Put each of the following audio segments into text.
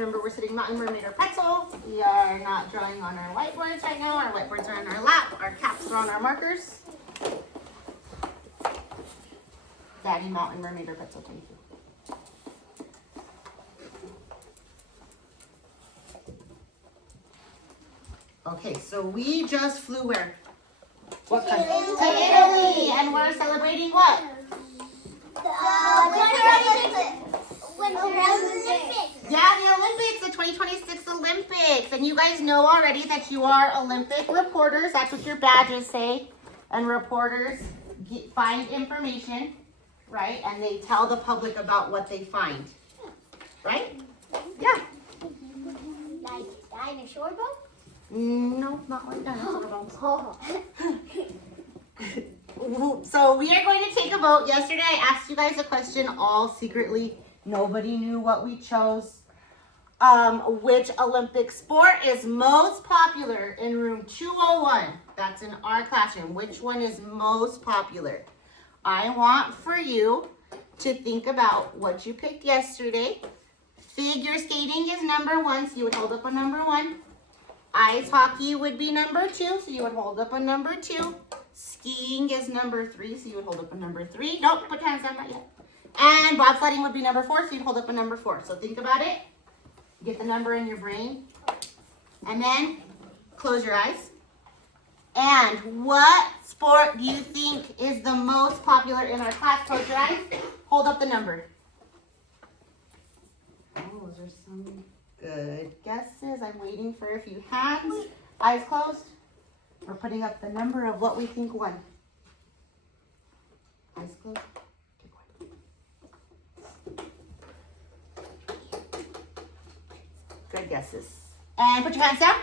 Remember, we're sitting mountain mermaid or pretzel. We are not drawing on our whiteboards right now. Our whiteboards are in our lap. Our caps are on our markers. Daddy, mountain mermaid or pretzel, thank you. Okay, so we just flew where? What country? To Italy, and we're celebrating what? Winter Olympics. Yeah, the Olympics, the 2026 Olympics. And you guys know already that you are Olympic reporters. That's what your badges say. And reporters find information, right? And they tell the public about what they find. Right? Yeah. Like dinosaur boat? No, not like that. So we are going to take a vote. Yesterday I asked you guys a question all secretly. Nobody knew what we chose. Which Olympic sport is most popular in room 201? That's in our classroom. Which one is most popular? I want for you to think about what you picked yesterday. Figure skating is number 1, so you would hold up a number 1. Ice hockey would be number 2, so you would hold up a number 2. Skiing is number 3, so you would hold up a number 3. Nope, put your hands down, not yet. And bobsledding would be number 4, so you'd hold up a number 4. So think about it. Get the number in your brain. And then close your eyes. And what sport do you think is the most popular in our class? Close your eyes. Hold up the number. Oh, those are some good guesses. I'm waiting for a few hands. Eyes closed. We're putting up the number of what we think won. Eyes closed. Good guesses. And put your hands down.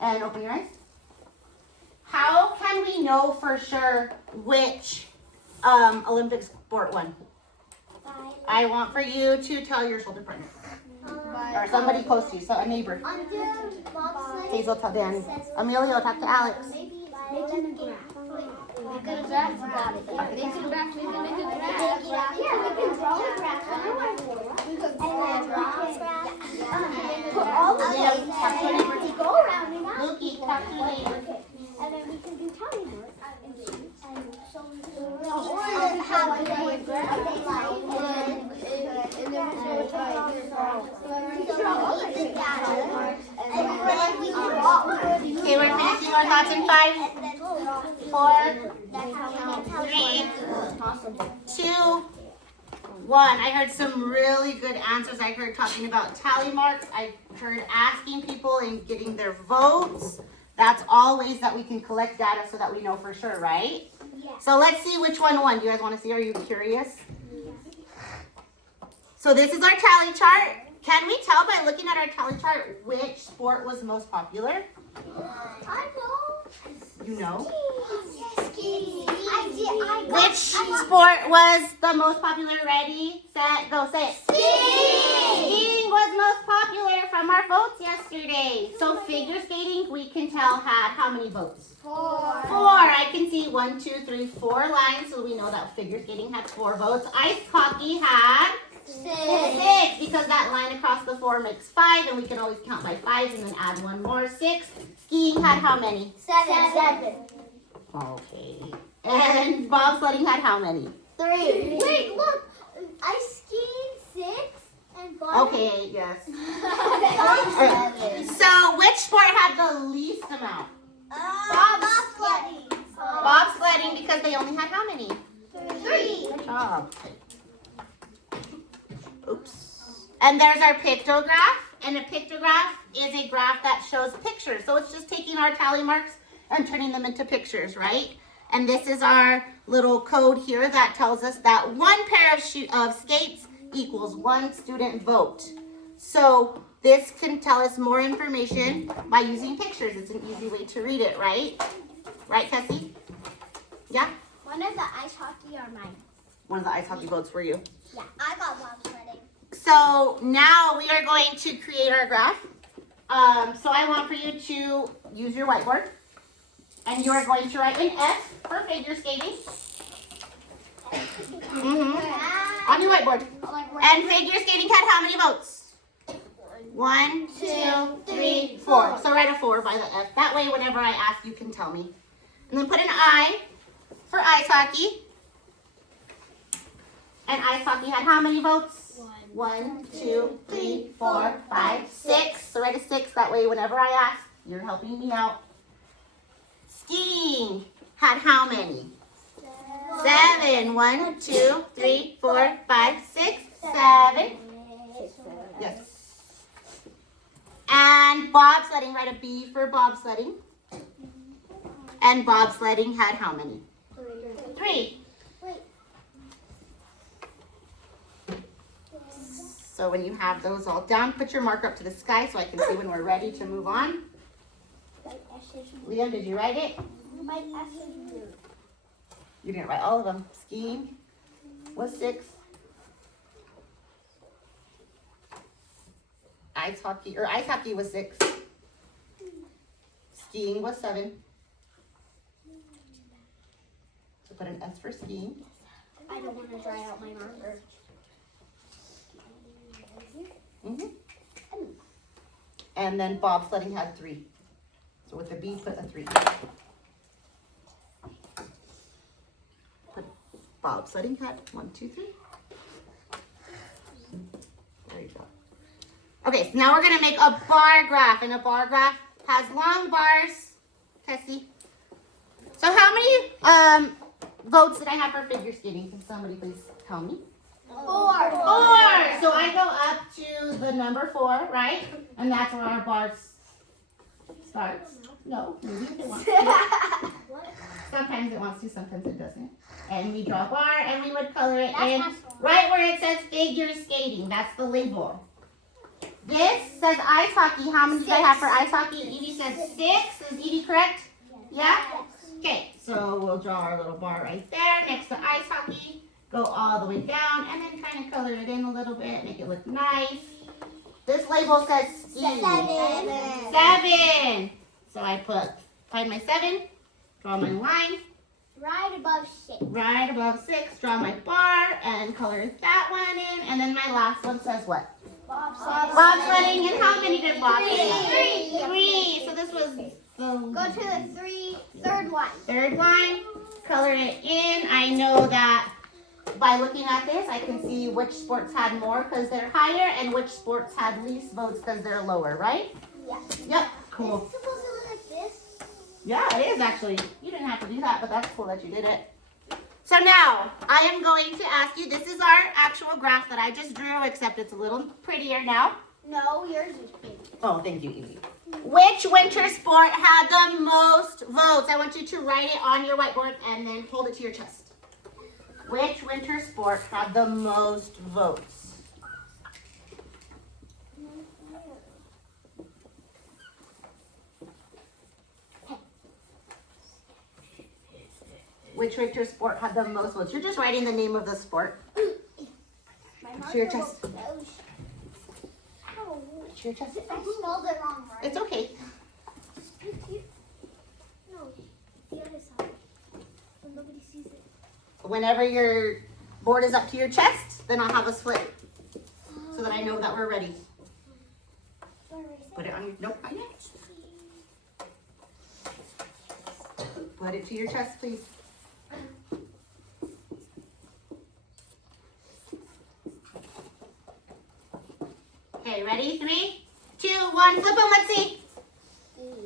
And open your eyes. How can we know for sure which Olympic sport won? I want for you to tell your shoulder partner. Or somebody close to you, so a neighbor. Hazel, tell Danny. Emilio, talk to Alex. Lukey, talk to your neighbor. And then we can do tally boards. Okay, we're finishing our thoughts in 5, 4, 3, 2, 1. I heard some really good answers. I heard talking about tally marks. I heard asking people and getting their votes. That's all ways that we can collect data so that we know for sure, right? Yes. So let's see which one won. Do you guys want to see? Are you curious? So this is our tally chart. Can we tell by looking at our tally chart which sport was most popular? I know. You know? Skiing. Which sport was the most popular? Ready, set, go. Say it. Skiing was most popular from our votes yesterday. So figure skating, we can tell, had how many votes? 4. 4. I can see 1, 2, 3, 4 lines, so we know that figure skating had 4 votes. Ice hockey had 6, because that line across the 4 makes 5, and we can always count by 5s and then add 1 more. 6. Skiing had how many? 7. Okay. And bobsledding had how many? 3. Wait, look. I skied 6 and bobsled. Okay, yes. So which sport had the least amount? Bobsledding. Bobsledding, because they only had how many? 3. Good job. Oops. And there's our pictograph. And a pictograph is a graph that shows pictures. So it's just taking our tally marks and turning them into pictures, right? And this is our little code here that tells us that 1 pair of skates equals 1 student vote. So this can tell us more information by using pictures. It's an easy way to read it, right? Right, Cassie? Yeah? One of the ice hockey are mine. One of the ice hockey votes were you. Yeah, I got bobsledding. So now we are going to create our graph. So I want for you to use your whiteboard. And you are going to write an S for figure skating. On your whiteboard. And figure skating had how many votes? 2. 1, 2, 3, 4. So write a 4 by the F. That way, whenever I ask, you can tell me. And then put an I for ice hockey. And ice hockey had how many votes? 1, 2, 3, 4, 5, 6. So write a 6. That way, whenever I ask, you're helping me out. Skiing had how many? 7. 1, 2, 3, 4, 5, 6, 7. Yes. And bobsledding, write a B for bobsledding. And bobsledding had how many? 3. So when you have those all done, put your marker up to the sky so I can see when we're ready to move on. Liam, did you write it? You didn't write all of them. Skiing was 6. Ice hockey was 6. Skiing was 7. So put an S for skiing. I don't want to dry out my marker. And then bobsledding had 3. So with the B, put a 3. Put bobsledding had 1, 2, 3. There you go. Okay, so now we're gonna make a bar graph, and a bar graph has long bars. Tessie. So how many votes did I have for figure skating? Can somebody please tell me? 4. 4. So I go up to the number 4, right? And that's where our bar starts. No, maybe it wants to. Sometimes it wants to, sometimes it doesn't. And we draw a bar and we would color it in right where it says figure skating. That's the label. This says ice hockey. How many did I have for ice hockey? Edie says 6. Is Edie correct? Yeah? Okay, so we'll draw our little bar right there next to ice hockey. Go all the way down and then kind of color it in a little bit, make it look nice. This label says skiing. 7. So I find my 7, draw my line. Right above 6. Right above 6, draw my bar and color that one in. And then my last one says what? Bobsledding. And how many did bobsledding have? 3. So this was the Go to the third one. third line. Color it in. I know that by looking at this, I can see which sports had more because they're higher and which sports had least votes because they're lower, right? Yeah. Yep. Cool. Is it supposed to look like this? Yeah, it is actually. You didn't have to do that, but that's cool that you did it. So now, I am going to ask you, this is our actual graph that I just drew, except it's a little prettier now. No, yours is pink. Oh, thank you, Evie. Which winter sport had the most votes? I want you to write it on your whiteboard and then hold it to your chest. Which winter sport had the most votes? Which winter sport had the most votes? You're just writing the name of the sport. To your chest. To your chest. I spelled it wrong, right? It's okay. No, the other side. So nobody sees it. Whenever your board is up to your chest, then I'll have us flip so that I know that we're ready. Put it on your, nope, not yet. Put it to your chest, please. Okay, ready? 3, 2, 1, flip them, let's see.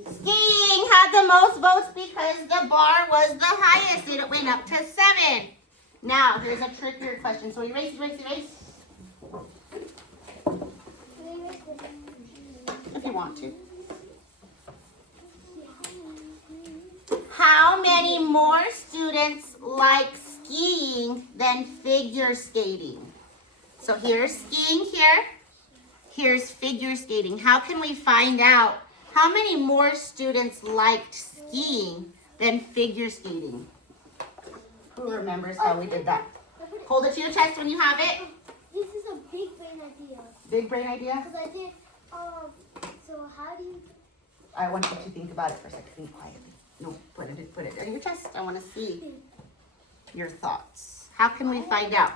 Skiing had the most votes because the bar was the highest. It went up to 7. Now, here's a trickier question. So erase. If you want to. How many more students like skiing than figure skating? So here's skiing here. Here's figure skating. How can we find out how many more students liked skiing than figure skating? Who remembers how we did that? Hold it to your chest when you have it. This is a big brain idea. Big brain idea? Because I did, so how do you... I want you to think about it for a second. Think quietly. No, put it in your chest. I want to see your thoughts. How can we find out?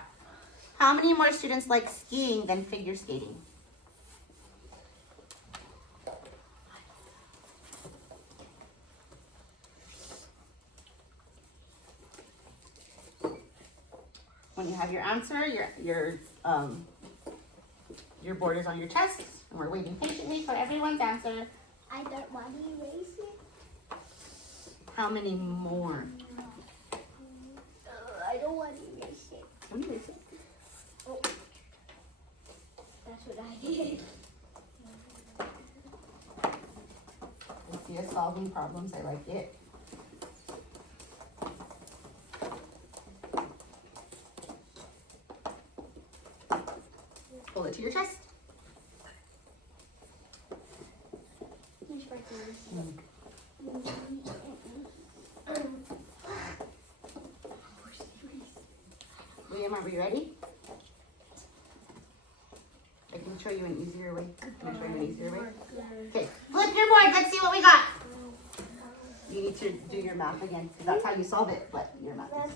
How many more students like skiing than figure skating? When you have your answer, your board is on your chest, and we're waiting patiently for everyone's answer. I don't want to erase it. How many more? I don't want to erase it. Let me erase it. Oh. That's what I did. I see us solving problems. I like it. Pull it to your chest. Liam, are we ready? I can show you an easier way. Can I show you an easier way? Okay, flip your board. Let's see what we got. You need to do your math again, because that's how you solve it, but your math is...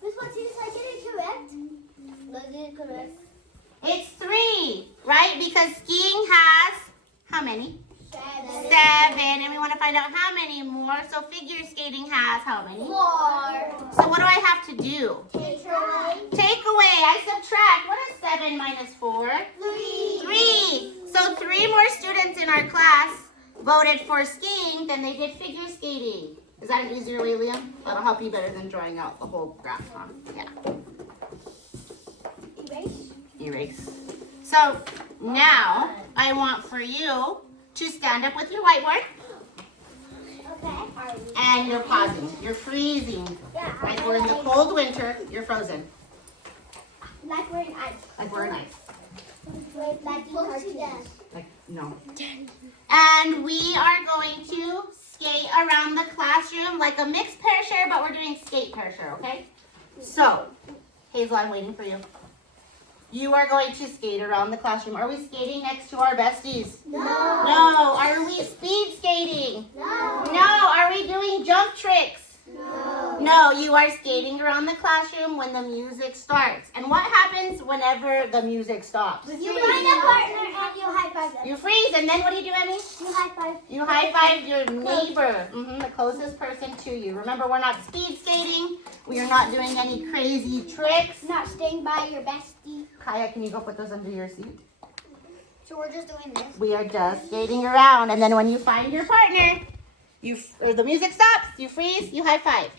This one seems like it is correct. Was it correct? It's 3, right? Because skiing has how many? 7. 7. And we want to find out how many more. So figure skating has how many? 4. So what do I have to do? Take away. Take away. I subtract. What is 7 minus 4? 3. 3. So 3 more students in our class voted for skiing than they did figure skating. Is that an easier way, Liam? That'll help you better than drawing out the whole graph, huh? Yeah. Erase. Erase. So now I want for you to stand up with your whiteboard. Okay. And you're pausing. You're freezing. Yeah. Like we're in the cold winter. You're frozen. Like we're in ice. Like we're in ice. Like close to death. Like, no. And we are going to skate around the classroom like a mixed pair share, but we're doing skate pair share, okay? So, Hazel, I'm waiting for you. You are going to skate around the classroom. Are we skating next to our besties? No. No. Are we speed skating? No. No. Are we doing jump tricks? No. No, you are skating around the classroom when the music starts. And what happens whenever the music stops? You find a partner and you high five them. You freeze, and then what do you do, Emmy? You high five. You high five your neighbor, the closest person to you. Remember, we're not speed skating. We are not doing any crazy tricks. Not staying by your bestie. Kaya, can you go put those under your seat? So we're just doing this. We are just skating around, and then when you find your partner, or the music stops, you freeze, you high five.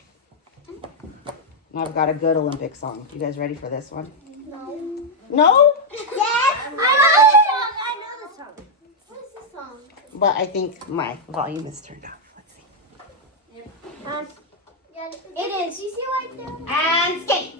I've got a good Olympic song. You guys ready for this one? No. No? Yes. I know the song. I know the song. What is the song? But I think my volume is turned off. Let's see. Yeah, it is. You see right there? And skate.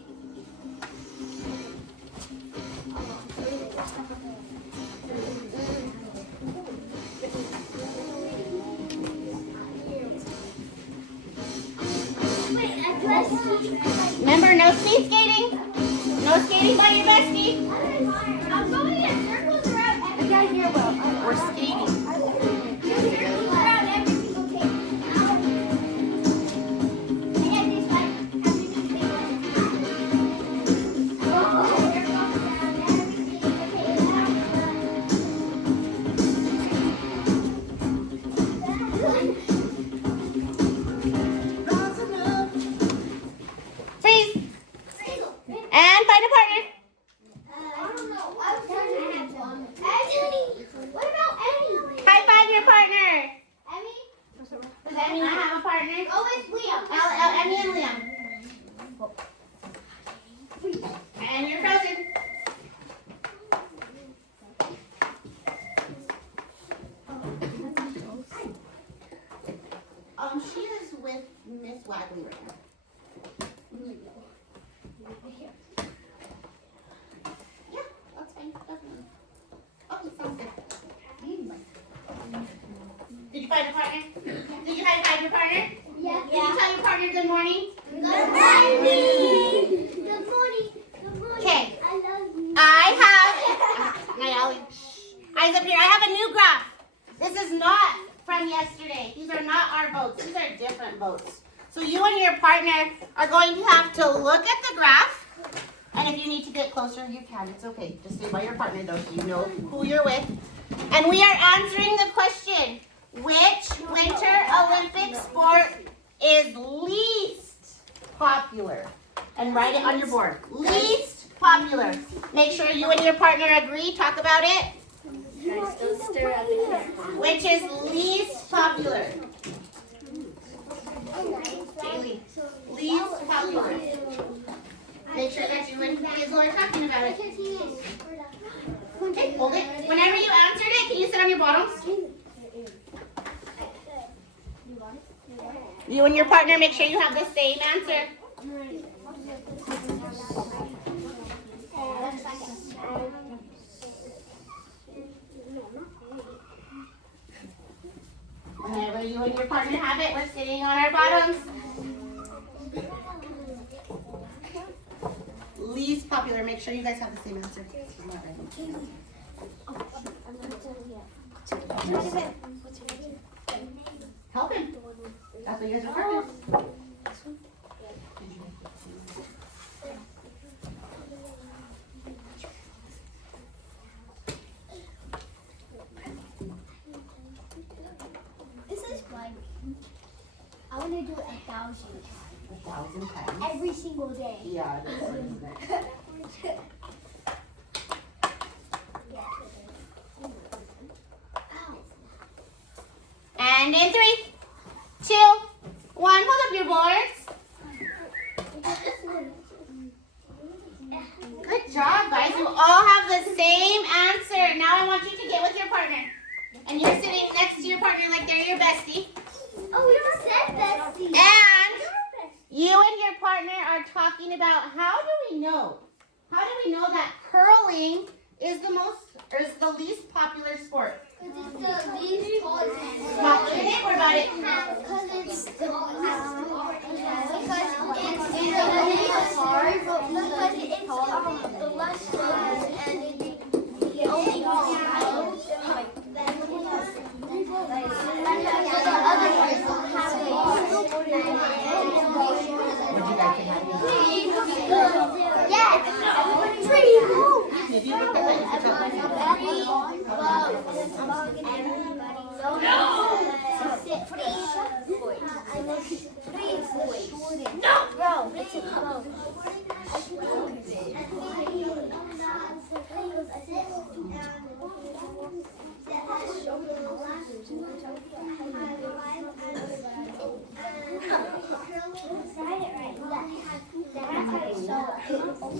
Remember, no speed skating. No skating by your bestie. I'm going in circles around every guy here. We're skating. Circles around every single table. And this one, every single Freeze. And find a partner. I don't know. I was trying to have one. Emmy. What about Emmy? High five your partner. Emmy? Does Emmy not have a partner? Oh, it's Liam. Emmy and Liam. And you're frozen. She is with Miss Wagley right now. Yeah, that's fine. Definitely. Okay, sounds good. Did you find a partner? Did you high five your partner? Yeah. Did you tell your partner good morning? Good morning. Good morning. Good morning. Okay. I love you. I have, eyes up here. I have a new graph. This is not from yesterday. These are not our votes. These are different votes. So you and your partner are going to have to look at the graph. And if you need to get closer, you can. It's okay. Just stay by your partner, though, so you know who you're with. And we are answering the question, which Winter Olympic sport is least popular? and write it on your board. Least popular. Make sure you and your partner agree. Talk about it. Guys, don't stare at the camera. Which is least popular? Bailey. Least popular. Make sure that you and Hazel are talking about it. Okay, hold it. Whenever you answered it, can you sit on your bottoms? You and your partner, make sure you have the same answer. Whenever you and your partner have it, we're sitting on our bottoms. Least popular. Make sure you guys have the same answer. Help him. That's what you guys are working. This is fun. I want to do it 1,000 times. 1,000 times. Every single day. Yeah, that's what it is. And in 3, 2, 1, hold up your boards. Good job, guys. You all have the same answer. Now I want you to get with your partner. And you're sitting next to your partner like they're your bestie. Oh, we don't said bestie. And you and your partner are talking about how do we know that curling is the least popular sport? Because it's the least popular. Not in it or about it? Because it's the least hard. Because it's the least hard. Because it's the less hard. And it's the only hard. The other ones don't have yes. Pretty cool. If you look at that, you can tell. No, bro, it's a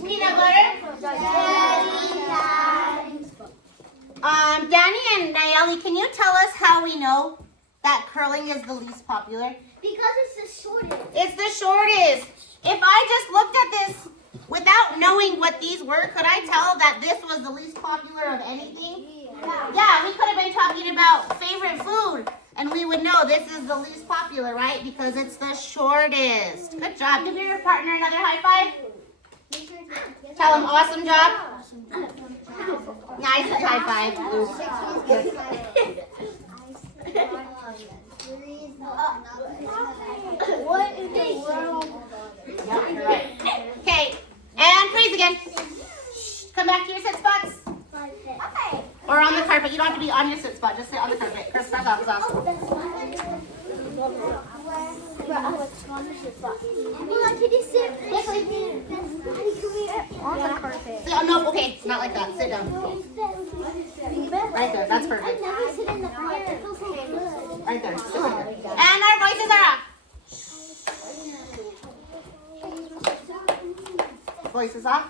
Peanut butter. Danny and Nayeli, can you tell us how we know that curling is the least popular? Because it's the shortest. It's the shortest. If I just looked at this without knowing what these were, could I tell that this was the least popular of anything? Yeah, we could have been talking about favorite food, and we would know this is the least popular, right? Because it's the shortest. Good job. Give your partner another high five. Tell him awesome job. Nice high five. What in the world? Yeah, you're right. Okay, and freeze again. Shh, come back to your sit spots. Okay. Or on the carpet. You don't have to be on your sit spot. Just sit on the carpet. Chris, back up. On the carpet. Sit on, no, okay, not like that. Sit down. Right there. That's perfect. Right there. Sit right there. And our voices are off. Voices off.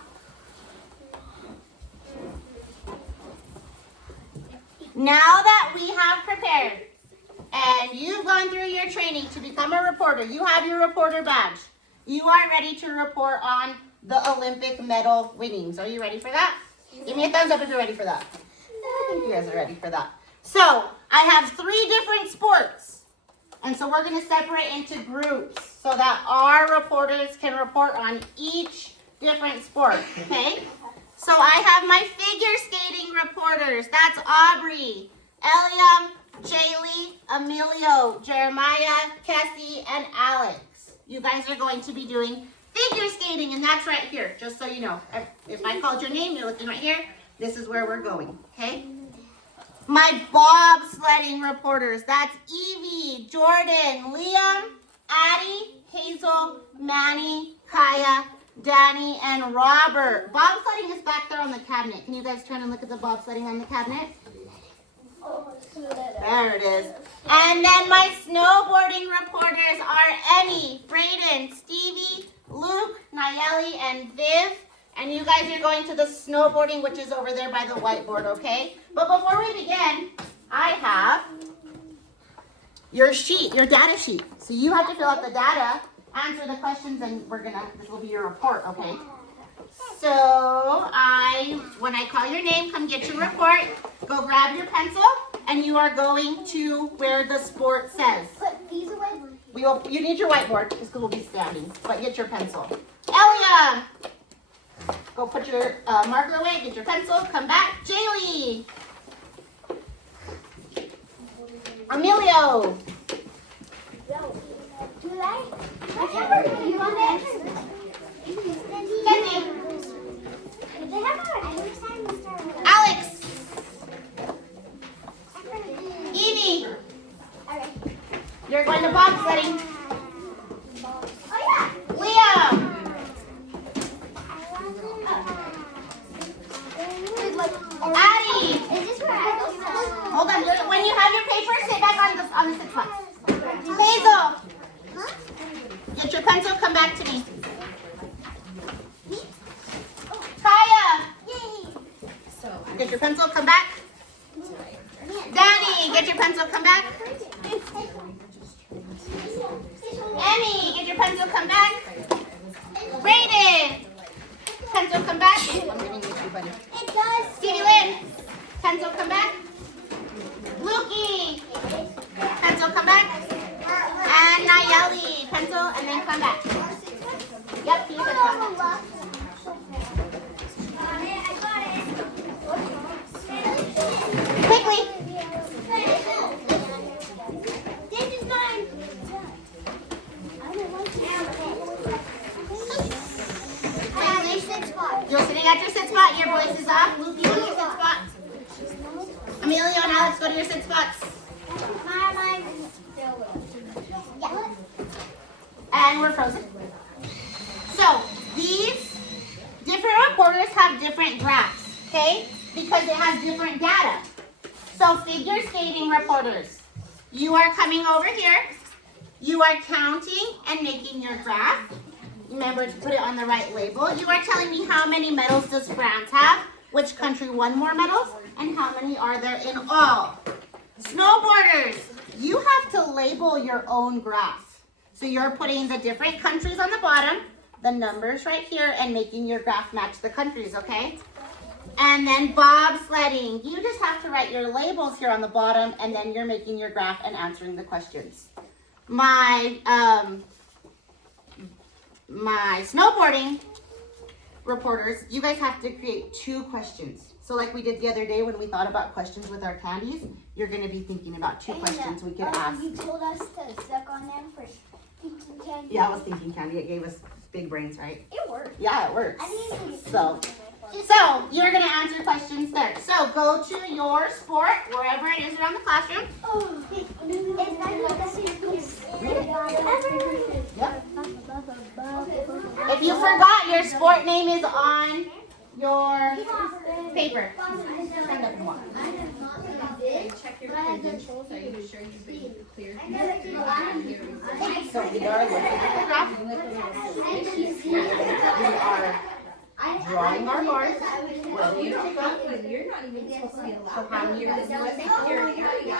Now that we have prepared and you've gone through your training to become a reporter, you have your reporter badge. You are ready to report on the Olympic medal winnings. Are you ready for that? Give me a thumbs up if you're ready for that. I think you guys are ready for that. So I have 3 different sports. And so we're going to separate into groups so that our reporters can report on each different sport, okay? So I have my figure skating reporters. That's Aubrey, Eliam, Jaylee, Emilio, Jeremiah, Kessie, and Alex. You guys are going to be doing figure skating, and that's right here, just so you know. If I called your name, you're looking right here. This is where we're going, okay? My bobsledding reporters. That's Evie, Jordan, Liam, Addie, Hazel, Manny, Kaya, Danny, and Robert. Bobsledding is back there on the cabinet. Can you guys turn and look at the bobsledding on the cabinet? There it is. And then my snowboarding reporters are Emmy, Brayden, Stevie, Luke, Nayeli, and Viv. And you guys are going to the snowboarding, which is over there by the whiteboard, okay? But before we begin, I have your sheet, your data sheet. So you have to fill out the data, answer the questions, and this will be your report, okay? So when I call your name, come get your report, go grab your pencil, and you are going to where the sport says. Put these away. You need your whiteboard, because we'll be standing, but get your pencil. Elia! Go put your marker away, get your pencil, come back. Jaylee! Emilio! Kenzie! Alex! Evie! You're going to bobsledding. Leo! Addie! Hold on, when you have your paper, sit back on the 6 spots. Hazel! Get your pencil, come back to me. Kaya! Get your pencil, come back. Danny, get your pencil, come back. Emmy, get your pencil, come back. Brayden, pencil, come back. I'm giving you two, buddy. Stevie Lynn, pencil, come back. Lukey, pencil, come back. And Nayeli, pencil, and then come back. Yep, he's a one. Quickly. This is mine. You're sitting at your sit spot. Your voice is off. Lukey, go to your sit spot. Emilio and Alex, go to your sit spots. And we're frozen. So these different reporters have different graphs, okay? Because it has different data. So figure skating reporters, you are coming over here. You are counting and making your graph. Remember to put it on the right label. You are telling me how many medals does France have, which country won more medals, and how many are there in all. Snowboarders, you have to label your own graphs. So you're putting the different countries on the bottom, the numbers right here, and making your graph match the countries, okay? And then bobsledding, you just have to write your labels here on the bottom, and then you're making your graph and answering the questions. My snowboarding reporters, you guys have to create 2 questions. So like we did the other day when we thought about questions with our candies, you're going to be thinking about 2 questions we could ask. You told us to suck on them for thinking candy. Yeah, I was thinking candy. It gave us big brains, right? It worked. Yeah, it works. So you're going to answer questions there. So go to your sport, wherever it is around the classroom. Yep. If you forgot, your sport name is on your paper. Stand up and walk. Check your credentials. Are you sure you've been cleared? So we are looking at the graph. We are drawing our bars. Where we pick up. You're not even supposed to be allowed. So how many are You're in your area.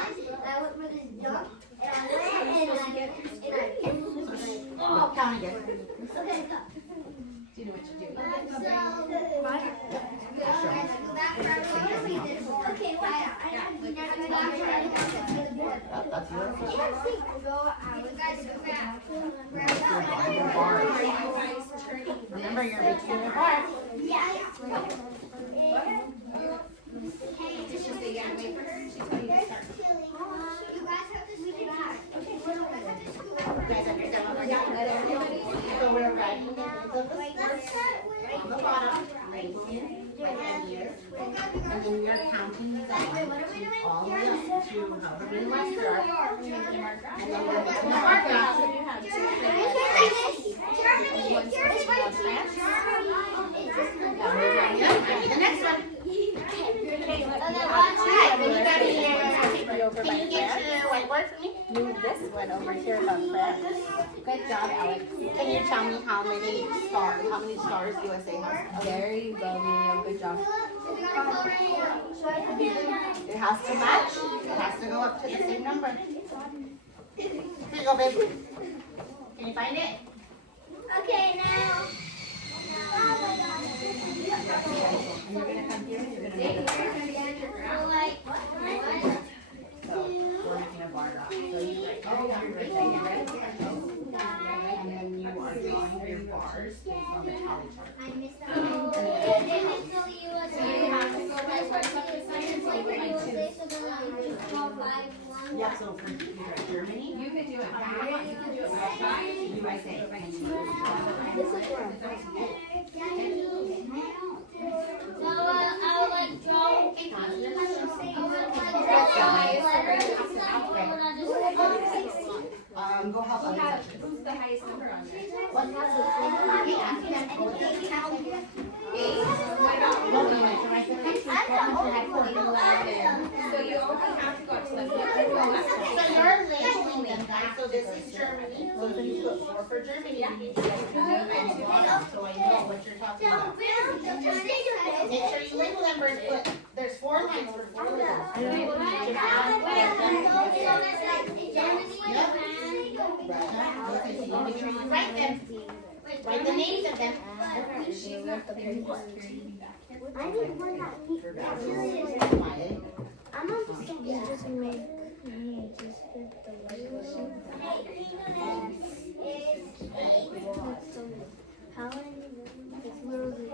Oh, count again. Do you know what you're doing? That's yours. Remember, you're between your bars. Just say yeah, wait for her. She's going to start. So we're writing it on the bottom, right here, and here. And then we're counting down to all the way up to however many marks there are. And then we're making a bar graph. You have 2 Germany. Good job, Alex. Can you tell me how many stars USA has? There you go, Miriam. Good job. It has to match. It has to go up to the same number. Here you go, babe. Can you find it? Okay, now. And you're gonna come here and you're gonna make a bar. So we're making a bar. So you right there, you're right there, you're ready? And then you are drawing your bars based on the tally chart. So you have to go right up to the side and like Yeah, so for Germany. You could do it back, you could do it back, USA. I'll like draw. Go help others. Who's the highest number on there? What? So you only have to go to the So you're labeling them, guys. So this is Germany. So if you put 4 for Germany, you need to put 2 and 1, so I know what you're talking about. Make sure you label them first. There's 4 lines for 4 labels. Make sure you write them. Write the names of them. I need one that I'm on the same just make just hit the how many it's literally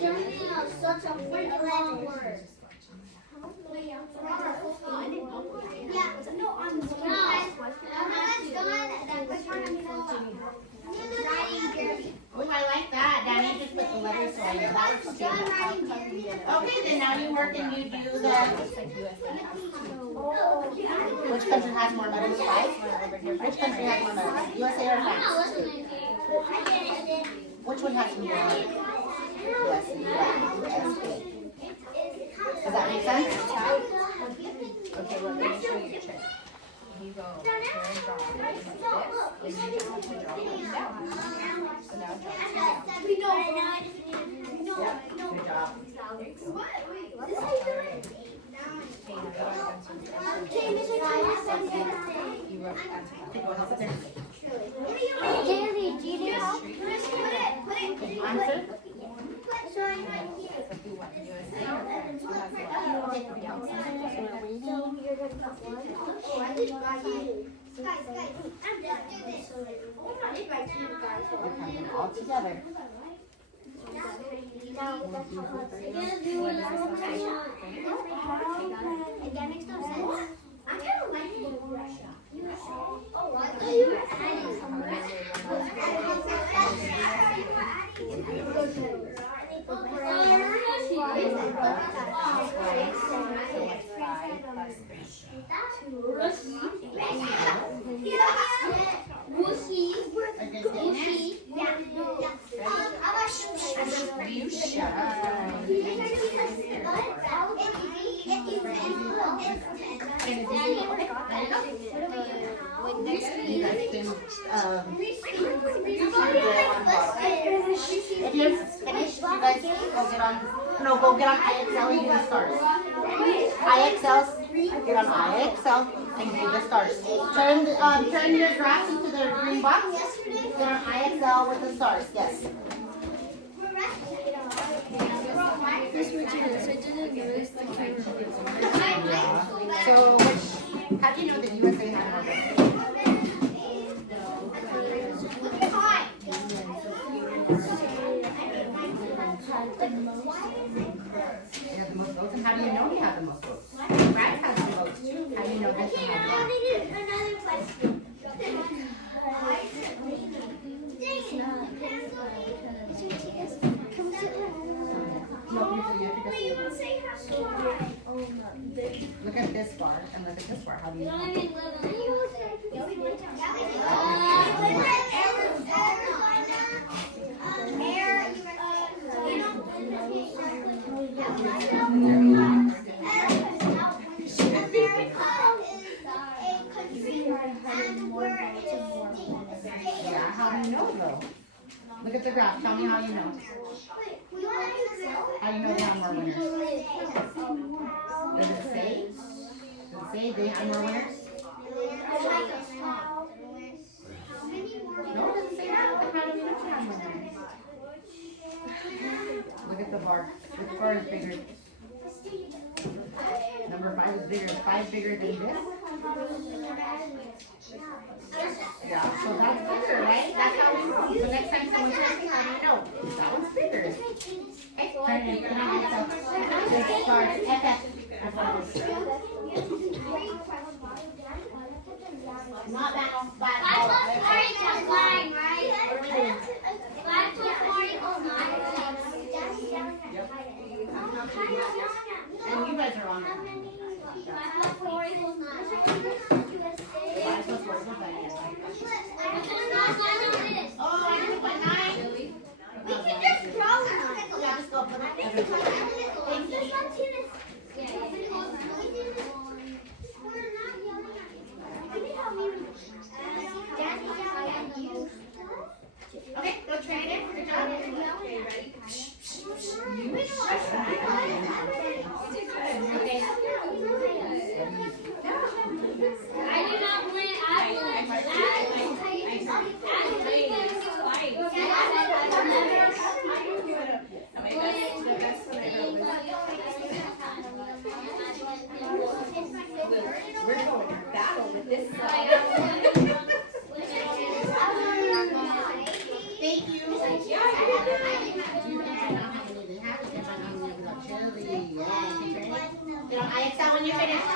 Germany is such a freaking long word. Yeah, no, I'm not. Oh, I like that. Danny just put the letters so I know that was too. Okay, then now you work and you do the. Which country has more medals? 5? Which country has more medals? USA or France? Which one has more medals? USA. Does that make sense? Okay, let me show you a trick. You go here and draw like this, and you just have to draw them down. So now draw them down. Yeah, good job. You wrote that Answer? All together. That makes no sense. I kind of like it in Russia. Oh, what? You shut If you're finished, you guys go get on. No, go get on IXL and do the stars. IXL, get on IXL and do the stars. Turn your graphs into the green box. Get on IXL with the stars. Yes. So, how do you know that USA had more votes? You have the most votes, and how do you know you have the most votes? Brad has the votes too. How do you know this one has the most? Another question. Look at this bar and look at this bar. How do you know? Look at the graph. Tell me how you know. How do you know they have more winners? Does it say? Does it say they have more winners? No, it doesn't say that. How do we know they have more winners? Look at the bar. Which bar is bigger? Number 5 is bigger. Is 5 bigger than this? Yeah, so that's bigger, right? That's how we know. So next time someone says, how do you know? That one's bigger. Hey, turn it. Can I get some? This bar, FF. Not that one, but Five plus 4 equals 9, right? 5 plus 4 equals 9. and you guys are on it. 5 plus 4 equals 9. 5 plus 4 is not that yet. Oh, I didn't put 9. We can just draw it. Yeah, just go put it. Okay, go try it in. Good job. Okay. I do not win. I We're going to battle with this side. Thank you. Get on IXL when you're finished.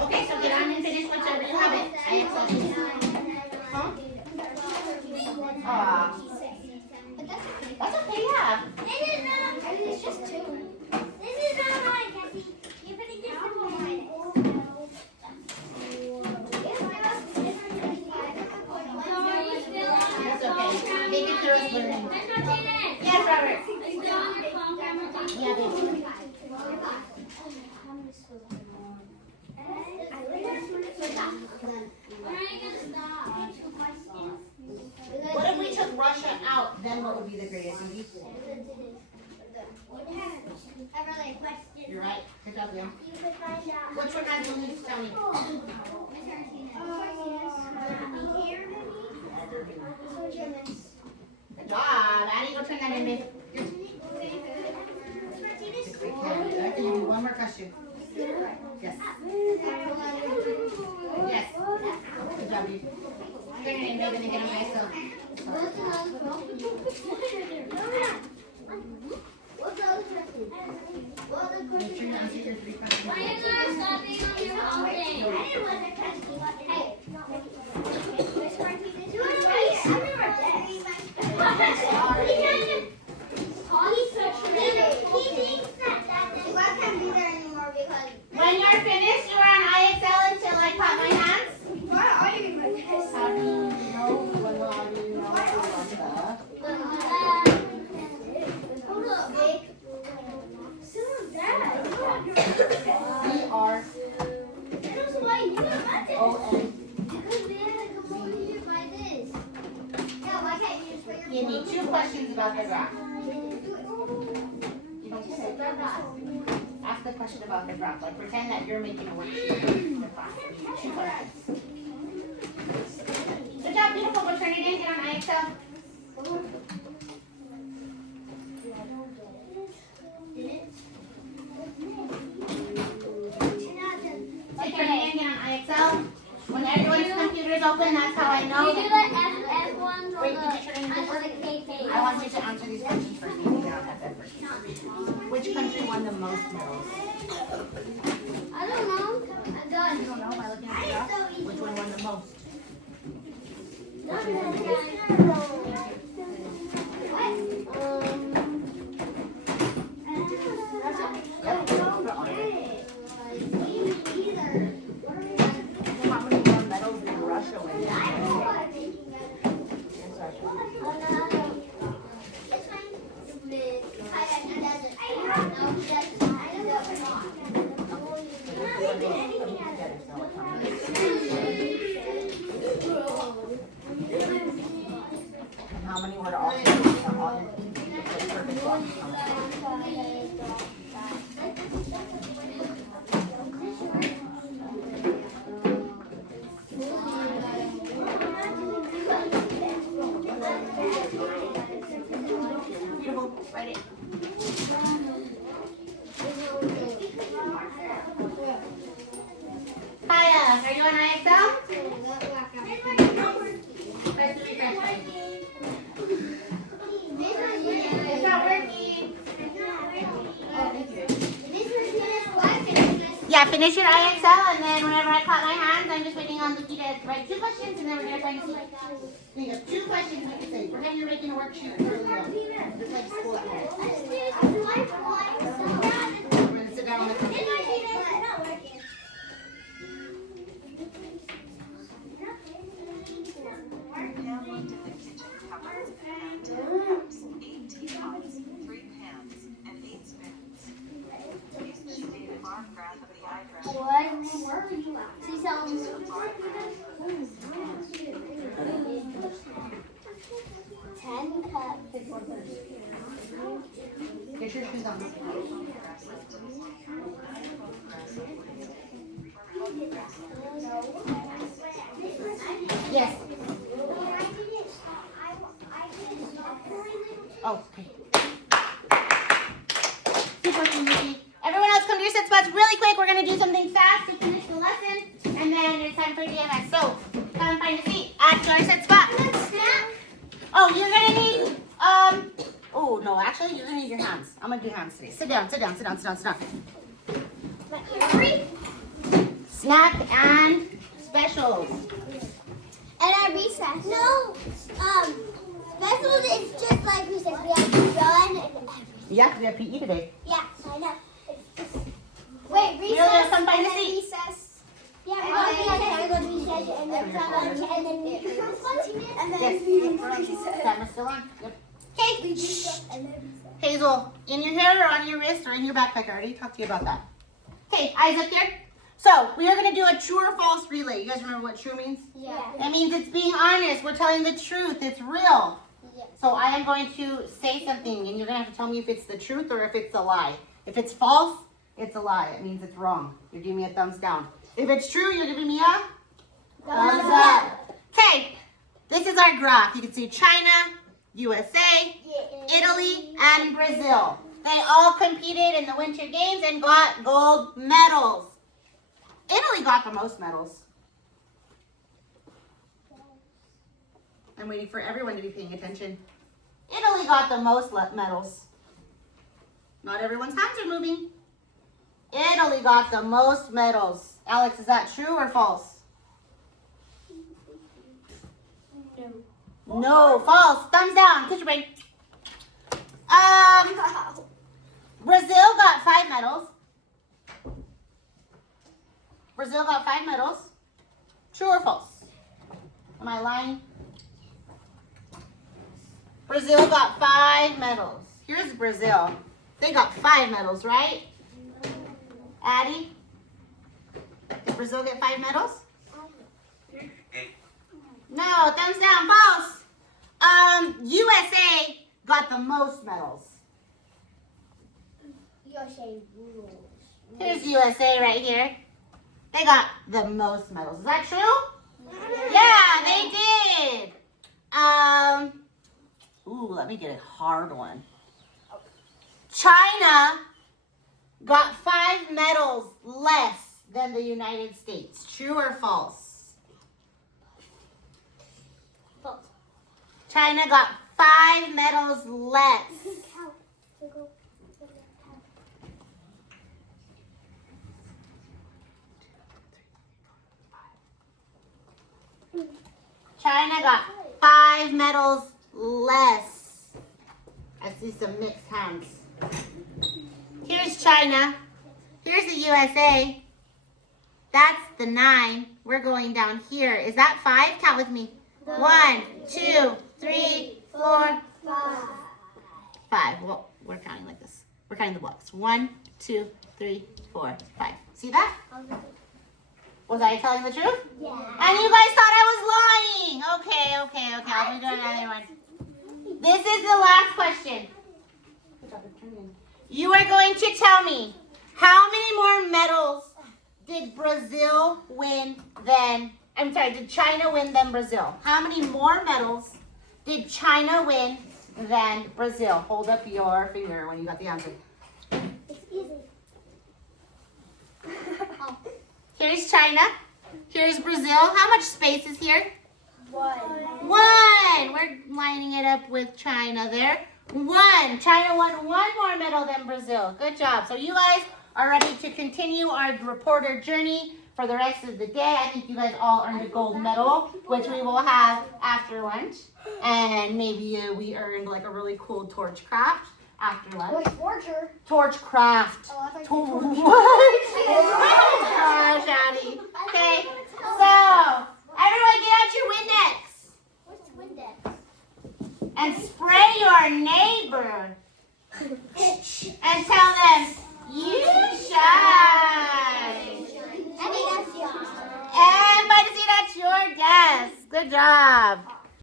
Okay, so get on and finish whichever you have it. IXL. Huh? Aw. That's okay, yeah. It's just 2. This is not mine, Cassie. You put it just in mine. That's okay. They get through us learning. Yes, Robert. Yeah, baby. What if we took Russia out? Then what would be the greatest movie? You're right. Good job, Liam. Which one has the least? Tell me. Good job. Addie, go turn that in, babe. Okay, can you do one more question? Yes. Yes. Good job, babe. Turn it in, babe, and then get on myself. Make sure you answer your 3 questions. Why are you stopping on your holiday? When you're finished, you are on IXL until I clap my hands. How do you know when we're on the You need 2 questions about the graph. Ask the question about the graph. Like pretend that you're making a worksheet of the class. 2 questions. Good job, beautiful. We'll turn it in. Get on IXL. Like turn it in. Get on IXL. When everyone's computer is open, that's how I know. You do the F1s Wait, did you turn in this? on the K page. I want you to answer these questions first. Maybe get on FF first. Which country won the most medals? I don't know. I'm done. You don't know by looking at the graph? Which one won the most? How many more medals did Russia win? And how many were all? Yeah, finish your IXL, and then whenever I clap my hands, I'm just waiting on Lucky to write 2 questions, and then we're going to find a seat. Think of 2 questions we can say. Pretend you're making a worksheet for Leo. Just like school at home. We're going to sit down with you. Get your shoes on. Yes. Oh, okay. Keep working, Mickey. Everyone else come to your sit spots really quick. We're going to do something fast to finish the lesson. And then it's time for DMS. So, come find a seat at your sit spot. Oh, you're going to need, oh, no, actually, you're going to need your hands. I'm going to do hands today. Sit down, sit down, sit down, sit down, sit down. Snack and specials. And our recess. No, specials is just like we said, we have to run and everything. Yeah, we have PE today. Yeah, I know. Wait, recess You'll come find a seat. recess. Yeah, and then recess and then lunch and then we and then recess. Camera's still on. Yep. Okay. And then recess. Hazel, in your hair or on your wrist or in your backpack? I already talked to you about that. Okay, eyes up here. So, we are going to do a true or false relay. You guys remember what true means? Yeah. That means it's being honest. We're telling the truth. It's real. Yeah. So, I am going to say something, and you're going to have to tell me if it's the truth or if it's a lie. If it's false, it's a lie. It means it's wrong. You're giving me a thumbs down. If it's true, you're giving me a thumbs up. Okay, this is our graph. You can see China, USA, Italy, and Brazil. They all competed in the Winter Games and got gold medals. Italy got the most medals. I'm waiting for everyone to be paying attention. Italy got the most medals. Not everyone's hands are moving. Italy got the most medals. Alex, is that true or false? No. No, false. Thumbs down. Touch your brain. Brazil got 5 medals. Brazil got 5 medals. True or false? Am I lying? Brazil got 5 medals. Here's Brazil. They got 5 medals, right? Addie? Did Brazil get 5 medals? No, thumbs down, false. USA got the most medals. USA rules. Here's USA right here. They got the most medals. Is that true? Yeah, they did. Ooh, let me get a hard one. China got 5 medals less than the United States. True or false? False. China got 5 medals less. China got 5 medals less. I see some mixed hands. Here's China. Here's the USA. That's the 9. We're going down here. Is that 5? Count with me. 1, 2, 3, 4, 5. Well, we're counting like this. We're counting the blocks. 1, 2, 3, 4, 5. See that? Was I telling the truth? Yeah. And you guys thought I was lying. Okay. I'll do another one. This is the last question. You are going to tell me how many more medals did Brazil win than, did China win than Brazil? How many more medals did China win than Brazil? Hold up your finger when you got the answer. It's easy. Here's China. Here's Brazil. How much space is here? 1. 1. We're lining it up with China there. 1. China won 1 more medal than Brazil. Good job. So you guys are ready to continue our reporter journey for the rest of the day. I think you guys all earned a gold medal, which we will have after lunch. And maybe we earned like a really cool torch craft after lunch. Torture. Torch craft. Oh, I thought What? Gosh, Addie. Okay, so everyone get out your Windex What's Windex? and spray your neighbor and tell them, you shine. I think that's yours. And by the see, that's your guess. Good job.